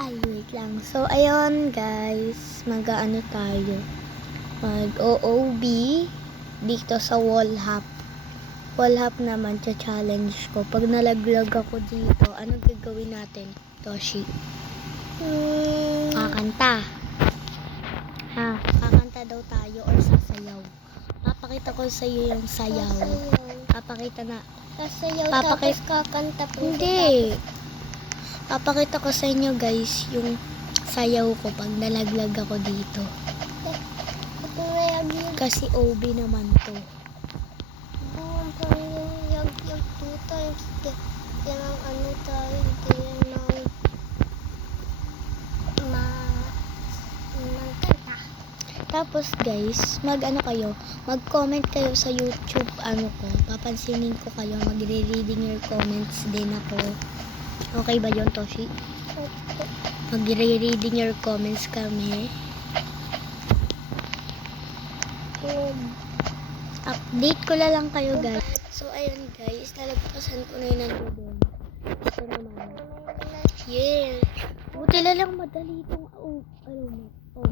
Ay, wait lang. So, ayun guys, mag-ano tayo. Mag-OOB dito sa wall hop. Wall hop naman, challenge ko. Pag nalaglag ako dito, anong gagawin natin, Toshi? Kakanta. Ha? Kakanta daw tayo or sasayaw. Papakita ko sa iyo yung sayaw. Papakita na. Sasayaw tapos kakanta po. Hindi. Papakita ko sa inyo guys yung sayaw ko pag nalaglag ako dito. Kasi OB naman to. Buwan pa yung yag-yag 2 times. Yan ang ano tayo. Yan ang magkanta. Tapos guys, mag-comment kayo sa YouTube ko. Papansinin ko kayo, magre-reading your comments din ako. Okay ba yun, Toshi? Magre-reading your comments kami. Update ko lang kayo guys. So ayun guys, talagpasan ko na yung nandoon. Ito naman. Yeah. Buti lang madali itong oh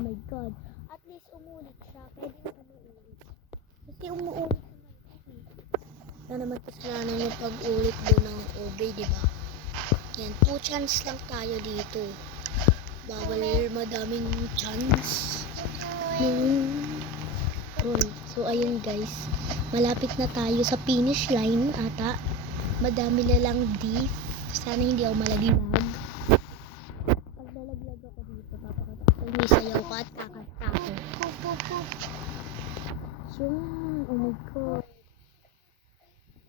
my god. At least umulit siya. Pwede na umulit. Kasi umuulit naman. Na naman kasalanan yung pag-ulit doon ng OB, diba? Yan, 2 chance lang tayo dito. Bawal madaming chance. So ayun guys, malapit na tayo sa finish line ata. Madami na lang diff. Sana hindi ako malaglag. Pag nalaglag ako dito, papakita ko may sayaw ko at kakanta ko. Yun, oh my god.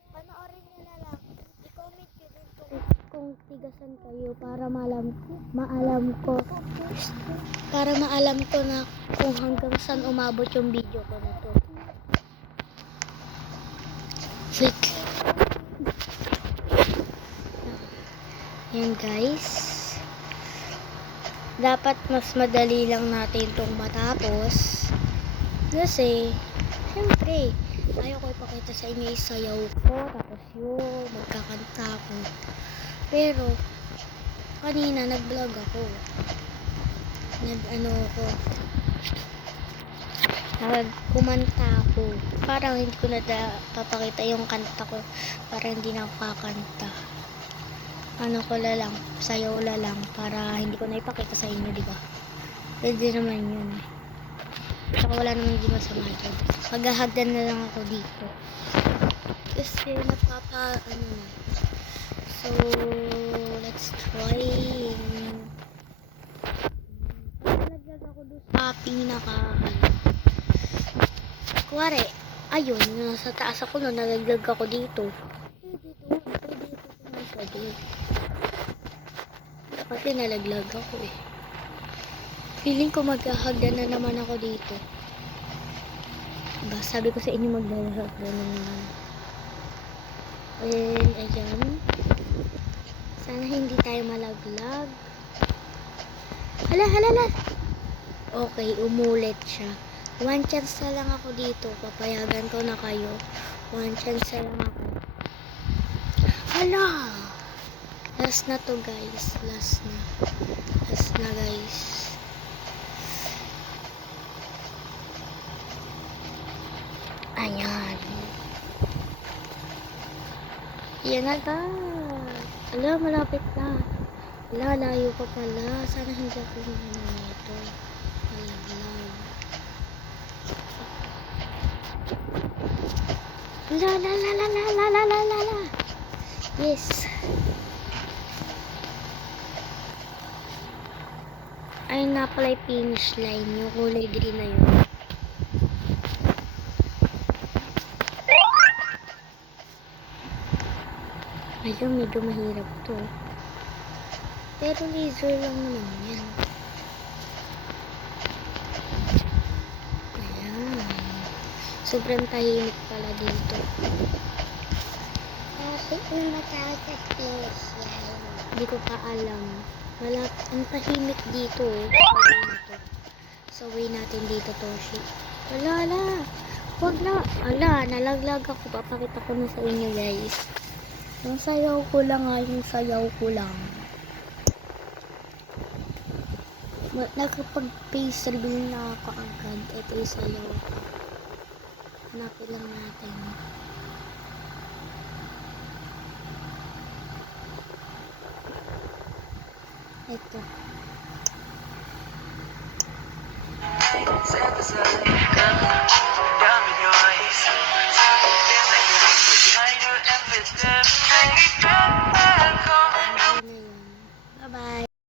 Panoorin nyo na lang. I-comment nyo din kung tigasan kayo para maalam ko na kung hanggang saan umabot yung video ko na to. Wait. Yan guys. Dapat mas madali lang natin itong matapos. Kasi, syempre, ayaw ko ipakita sa inyo yung sayaw ko. Tapos yun, magkakanta ko. Pero, kanina nag-vlog ako. Nagkumanta ako. Parang hindi ko na papakita yung kanta ko. Para hindi na ako kakanta. Sayaw lang. Para hindi ko na ipakita sa inyo, diba? Pwede naman yun. Saka wala naman di masama dyan. Maghahagdan na lang ako dito. Kasi So, let's try. Nalaglag ako doon sa kuwari, ayun, nasa taas ako na nalaglag ako dito. Pwede. Kasi nalaglag ako eh. Feeling ko maghahagdan na naman ako dito. Diba, sabi ko sa inyo maghahagdan na naman. And, ayan. Sana hindi tayo malaglag. Hala. Okay, umulit siya. 1 chance na lang ako dito. Papayagan ko na kayo. 1 chance na lang ako. Hala! Last na to guys. Last na guys. Ayan. Yan na guys. Ala, malapit na. Ala, layo pa pala. Sana hindi ako ito. Malaglag. La. Yes. Ayun na pala yung finish line. Yung kulay green na yun. Ayun, medyo mahirap to. Pero laser lang naman yan. Ayan. Sobrang tahimik pala dito. Hindi ko pa alam. Ang tahimik dito. Sa way natin dito, Toshi. Wala. Huwag na. Ala, nalaglag ako. Papakita ko na sa inyo, guys. Yung sayaw ko lang. Nakapag-face reveal na ako agad. Ito yung sayaw ko. Hanapin lang natin. Ito.